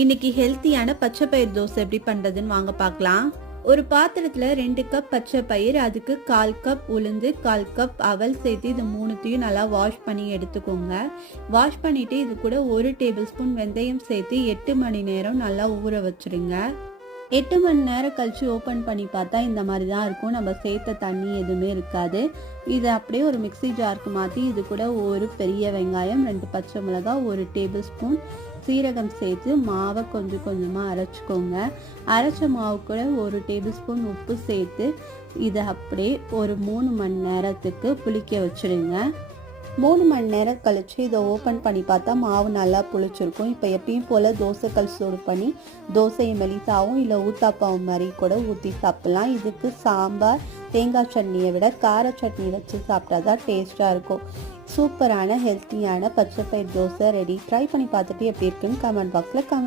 இன்னைக்கு ஹெல்த்தியான பச்சை பயிர் தோசை எப்படி பண்றதுன்னு வாங்க பார்க்கலாம். ஒரு பாத்திரத்துல 2 கப் பச்சை பயிர், அதுக்கு 1/4 கப் உளுந்து, 1/4 கப் அவல் சேர்த்து இது மூணுத்தையும் நல்லா வாஷ் பண்ணி எடுத்துக்கோங்க. வாஷ் பண்ணிட்டு இது கூட 1 டேபிள் ஸ்பூன் வெந்தயம் சேர்த்து 8 மணி நேரம் நல்லா ஊற வச்சிருங்க. 8 மணி நேரம் கழிச்சு ஓப்பன் பண்ணி பார்த்தா இந்த மாதிரி தான் இருக்கும். நம்ம சேர்த்த தண்ணி எதுவுமே இருக்காது. இதை அப்படியே ஒரு மிக்ஸி ஜாருக்கு மாற்றி இது கூட ஒரு பெரிய வெங்காயம், 2 பச்சை மிளகாய், 1 டேபிள் ஸ்பூன் சீரகம் சேர்த்து மாவை கொஞ்சம் கொஞ்சமாக அரைச்சிக்கோங்க. அரைச்ச மாவு கூட 1 டேபிள் ஸ்பூன் உப்பு சேர்த்து இதை அப்படியே ஒரு 3 மணி நேரத்துக்கு புளிக்க வச்சுருங்க. 3 மணி நேரம் கழிச்சு இதை ஓப்பன் பண்ணி பார்த்தா மாவு நல்லா புளிச்சிருக்கும். இப்போ எப்பயும் போல் தோசைக்கல் சூடு பண்ணி தோசையை மெலிசாவும் இல்லை ஊத்தாப்பாவும் மாதிரி கூட ஊற்றி சாப்பிட்லாம். இதுக்கு சாம்பார், தேங்காய் சட்னியை விட கார சட்னி வச்சு சாப்பிட்டா தான் டேஸ்ட்டாக இருக்கும். சூப்பரான ஹெல்த்தியான பச்சை பயிர் தோசை ரெடி. ட்ரை பண்ணி பார்த்துட்டு எப்படி இருக்குன்னு கமெண்ட் பாக்ஸில் கமெண்ட்